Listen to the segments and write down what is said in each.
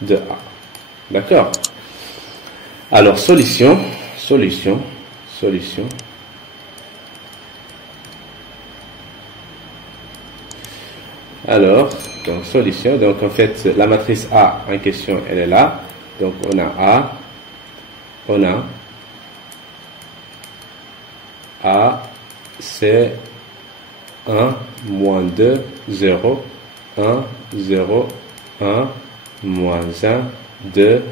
de A. D'accord? Alors, solution. Alors, donc, solution. Donc, en fait, la matrice A en question, elle est là. Donc, on a A, c'est 1, moins 2, 0, 1, 0, 1, moins 1, 2,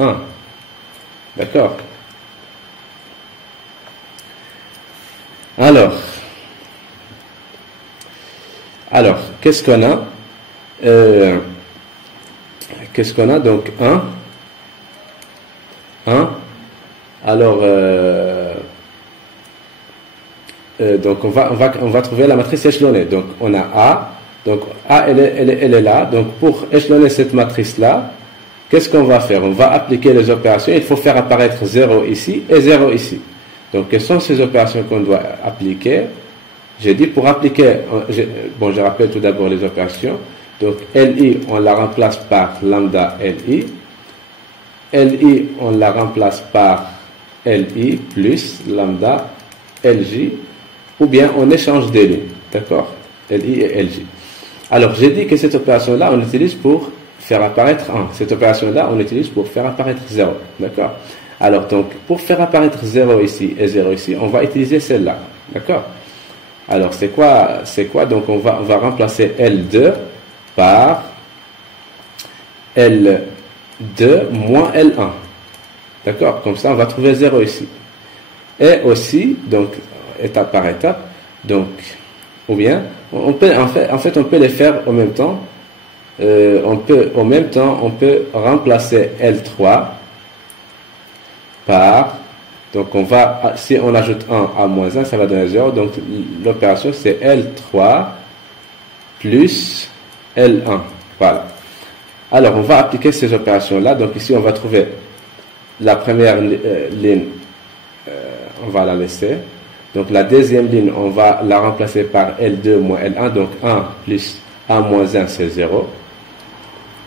1. D'accord? Alors, qu'est-ce qu'on a? Donc, 1. Alors, donc on va trouver la matrice échelonnée. Donc, on a A. Donc, A, elle est là. Donc, pour échelonner cette matrice-là, qu'est-ce qu'on va faire? On va appliquer les opérations. Il faut faire apparaître 0 ici et 0 ici. Donc, quelles sont ces opérations qu'on doit appliquer? J'ai dit pour appliquer, je rappelle tout d'abord les opérations. Donc, LI, on la remplace par lambda LI. LI, on la remplace par LI plus lambda LJ. Ou bien on échange des lignes. D'accord? LI et LJ. Alors, j'ai dit que cette opération-là, on utilise pour faire apparaître 1. Cette opération-là, on utilise pour faire apparaître 0. D'accord? Alors, donc, pour faire apparaître 0 ici et 0 ici, on va utiliser celle-là. D'accord? Alors, c'est quoi? Donc, on va remplacer L2 par L2 moins L1. D'accord? Comme ça, on va trouver 0 ici. Et aussi, donc, étape par étape, donc, ou bien, on peut, en fait, on peut les faire en même temps. On peut remplacer L3 par, donc si on ajoute 1 à moins 1, ça va donner 0, donc l'opération c'est L3 plus L1, voilà. Alors, on va appliquer ces opérations-là, donc ici on va trouver la première ligne, on va la laisser, donc la deuxième ligne, on va la remplacer par L2 moins L1, donc 1 plus 1 moins 1, c'est 0.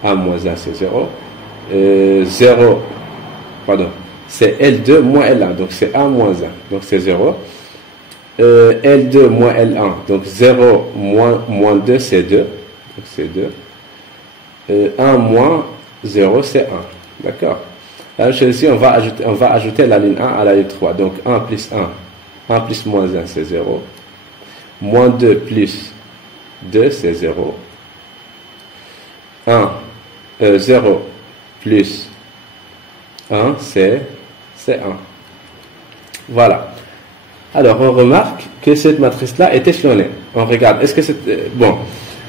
1 moins 1, c'est 0. 0, pardon, c'est L2 moins L1, donc c'est 1 moins 1, donc c'est 0. L2 moins L1, donc 0 moins 2, c'est 2, donc c'est 2. 1 moins 0, c'est 1, d'accord? La même chose ici, on va ajouter la ligne 1 à la ligne 3, donc 1 plus 1 plus moins 1, c'est 0. Moins 2 plus 2, c'est 0. 0 plus 1, c'est 1. Voilà. Alors, on remarque que cette matrice-là est échelonnée. On regarde, est-ce que c'est... bon,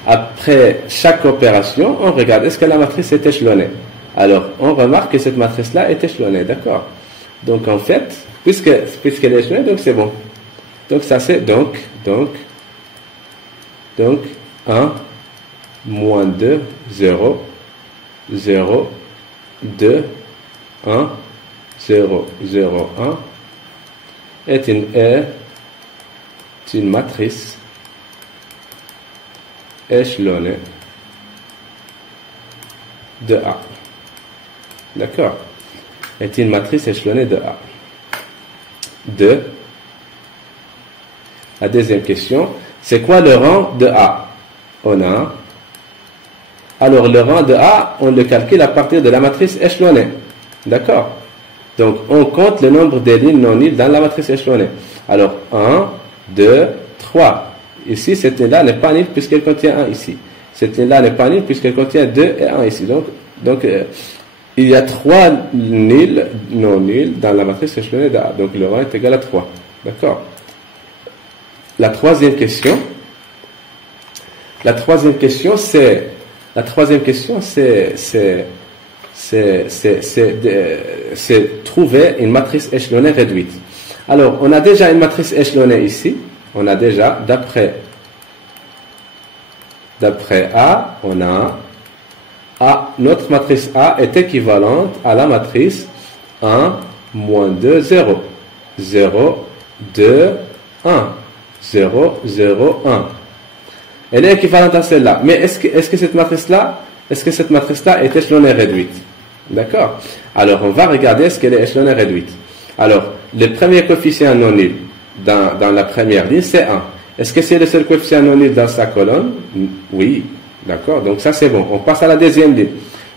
après chaque opération, on regarde, est-ce que la matrice est échelonnée? Alors, on remarque que cette matrice-là est échelonnée, d'accord? Donc, en fait, puisqu'elle est échelonnée, donc c'est bon. Donc, ça c'est donc 1, moins 2, 0, 0, 2, 1, 0, 0, 1 est une matrice échelonnée de A. D'accord? Est une matrice échelonnée de A. 2. La deuxième question, c'est quoi le rang de A? On a. Alors, le rang de A, on le calcule à partir de la matrice échelonnée. D'accord? Donc, on compte le nombre de lignes non nulles dans la matrice échelonnée. Alors, 1, 2, 3. Ici, cette ligne-là n'est pas nulle puisqu'elle contient 1 ici. Cette ligne-là n'est pas nulle puisqu'elle contient 2 et 1 ici. Donc il y a 3 nuls non nuls dans la matrice échelonnée de A. Donc, le rang est égal à 3. D'accord? La troisième question, c'est trouver une matrice échelonnée réduite. Alors, on a déjà une matrice échelonnée ici. On a déjà, d'après A, on a notre matrice A est équivalente à la matrice 1, moins 2, 0. 0, 2, 1. 0, 0, 1. Elle est équivalente à celle-là. Mais est-ce que cette matrice-là est-ce que cette matrice-là est échelonnée réduite? D'accord? Alors, on va regarder est-ce qu'elle est échelonnée réduite. Alors, le premier coefficient non nul dans la première ligne, c'est 1. Est-ce que c'est le seul coefficient non nul dans sa colonne? Oui. D'accord? Donc, ça, c'est bon. On passe à la deuxième ligne.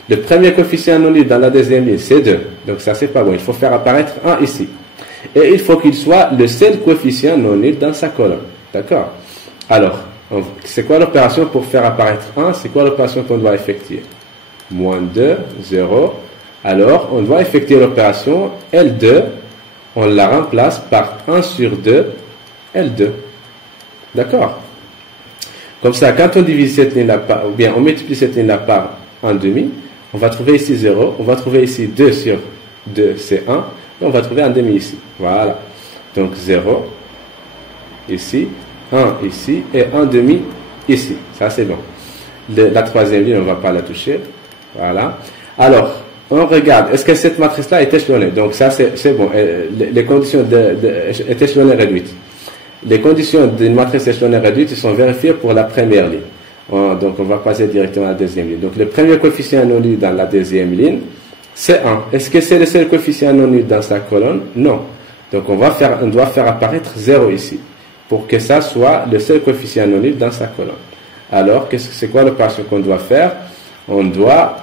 Le premier coefficient non nul dans la deuxième ligne, c'est 2. Donc, ça, c'est pas bon. Il faut faire apparaître 1 ici. Et il faut qu'il soit le seul coefficient non nul dans sa colonne. D'accord? Alors, c'est quoi l'opération pour faire apparaître 1? C'est quoi l'opération qu'on doit effectuer? Moins 2, 0. Alors, on doit effectuer l'opération L2. On la remplace par 1 sur 2, L2. D'accord? Comme ça, quand on divise cette ligne-là par, ou bien on multiplie cette ligne-là par 1,5, on va trouver ici 0. On va trouver ici 2 sur 2, c'est 1. Et on va trouver 1,5 ici. Voilà. Donc 0 ici, 1 ici et 1,5 ici. Ça, c'est bon. La troisième ligne, on ne va pas la toucher. Voilà. Alors, on regarde. Est-ce que cette matrice-là est échelonnée? Donc, ça, c'est bon. Les conditions est échelonnée réduite. Les conditions d'une matrice échelonnée réduite sont vérifiées pour la première ligne. Donc, on va passer directement à la deuxième ligne. Donc, le premier coefficient non nul dans la deuxième ligne, c'est 1. Est-ce que c'est le seul coefficient non nul dans sa colonne? Non. Donc, on doit faire apparaître 0 ici, pour que ça soit le seul coefficient non nul dans sa colonne. Alors, c'est quoi l'opération qu'on doit faire? On doit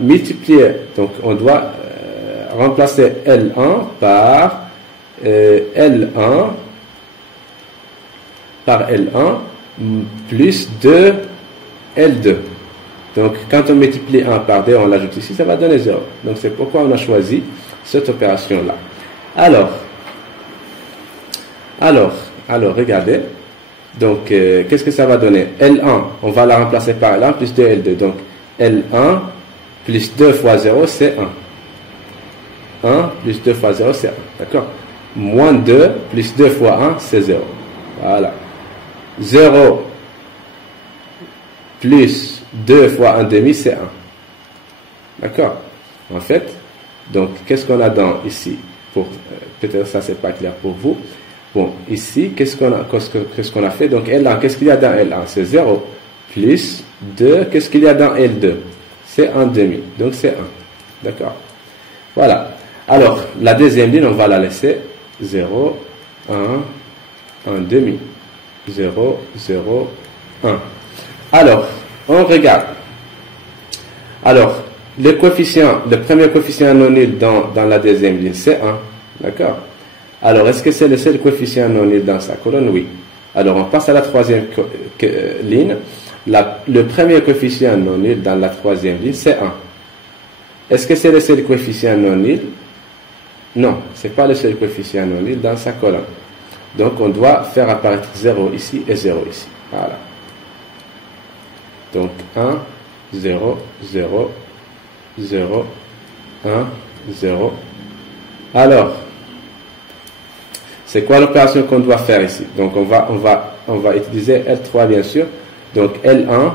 multiplier, donc on doit remplacer L1 par L1 plus 2 L2. Donc, quand on multiplie 1 par 2, on l'ajoute ici, ça va donner 0. Donc, c'est pourquoi on a choisi cette opération-là. Alors, regardez. Donc, qu'est-ce que ça va donner? L1, on va la remplacer par L1 plus 2 L2. Donc, L1 plus 2 fois 0, c'est 1. 1 plus 2 fois 0, c'est 1. D'accord? Moins 2 plus 2 fois 1, c'est 0. Voilà. 0 plus 2 fois 1,5, c'est 1. D'accord? En fait, donc, qu'est-ce qu'on a dans ici? Peut-être ça, c'est pas clair pour vous. Bon, ici, qu'est-ce qu'on a fait? Donc, L1, qu'est-ce qu'il y a dans L1? C'est 0 plus 2, qu'est-ce qu'il y a dans L2? C'est 1,5. Donc, c'est 1. D'accord? Voilà. Alors, la deuxième ligne, on va la laisser 0, 1, 1,5. 0, 0, 1. Alors, on regarde. Alors, le premier coefficient non nul dans la deuxième ligne, c'est 1. D'accord? Alors, est-ce que c'est le seul coefficient non nul dans sa colonne? Oui. Alors, on passe à la troisième ligne. Le premier coefficient non nul dans la troisième ligne, c'est 1. Est-ce que c'est le seul coefficient non nul? Non, ce n'est pas le seul coefficient non nul dans sa colonne. Donc, on doit faire apparaître 0 ici et 0 ici. Voilà. Donc, 1, 0, 0, 0, 1, 0. Alors, c'est quoi l'opération qu'on doit faire ici? Donc, on va utiliser L3, bien sûr. Donc, L1,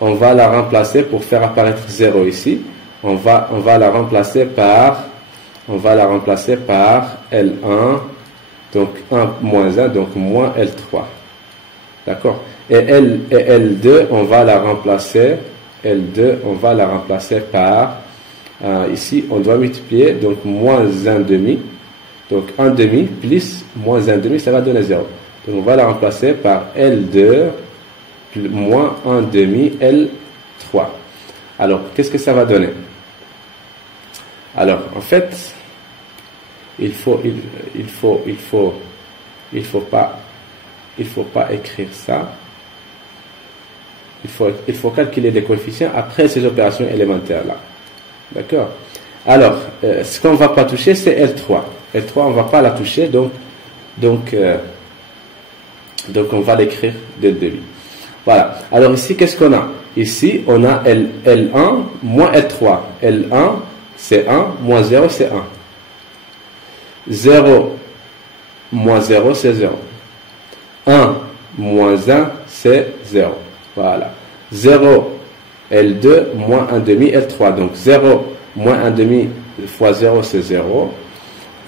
on va la remplacer pour faire apparaître 0 ici. On va la remplacer par L1. Donc, 1 moins 1, donc moins L3. D'accord? Et L2, on va la remplacer par, ici, on doit multiplier, donc moins 1,5. Donc, 1,5 plus moins 1,5, ça va donner 0. Donc, on va la remplacer par L2 moins 1,5 L3. Alors, qu'est-ce que ça va donner? Alors, en fait, il faut pas écrire ça. Il faut calculer les coefficients après ces opérations élémentaires là. D'accord? Alors, ce qu'on ne va pas toucher, c'est L3. L3, on ne va pas la toucher, donc on va l'écrire dès le début. Voilà. Alors ici, qu'est-ce qu'on a? Ici, on a L1 moins L3. L1, c'est 1, moins 0, c'est 1. 0 moins 0, c'est 0. 1 moins 1, c'est 0. Voilà. 0, L2, moins 1,5, L3. Donc 0 moins 1,5 fois 0, c'est 0.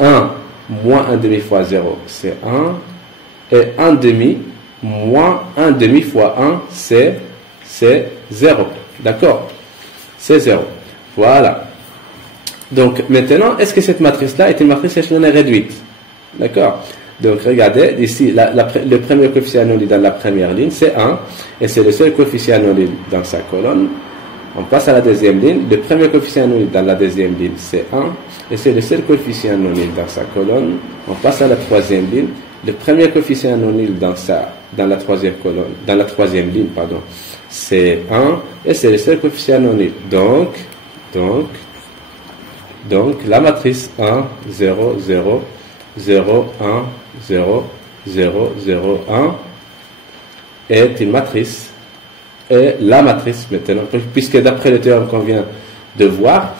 1 moins 1,5 fois 0, c'est 1. Et 1,5 moins 1,5 fois 1, c'est 0. D'accord? C'est 0. Voilà. Donc, maintenant, est-ce que cette matrice-là est une matrice échelonnée réduite? D'accord? Donc, regardez, ici, le premier coefficient non nul dans la première ligne, c'est 1, et c'est le seul coefficient non nul dans sa colonne. On passe à la deuxième ligne. Le premier coefficient non nul dans la deuxième ligne, c'est 1, et c'est le seul coefficient non nul dans sa colonne. On passe à la troisième ligne. Le premier coefficient non nul dans la troisième colonne, dans la troisième ligne, pardon, c'est 1, et c'est le seul coefficient non nul. Donc, la matrice 1, 0, 0, 0, 1, 0, 0, 0, 1 est une matrice. Et la matrice, maintenant, puisque d'après le théorème qu'on vient de voir,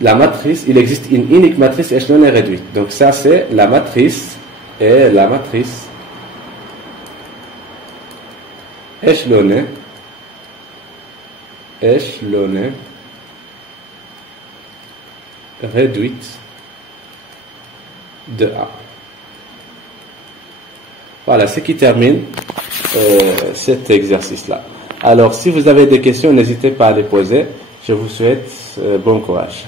la matrice, il existe une unique matrice échelonnée réduite. Donc ça, c'est la matrice, et la matrice échelonnée réduite de A. Voilà, ce qui termine cet exercice-là. Alors, si vous avez des questions, n'hésitez pas à les poser. Je vous souhaite bon courage.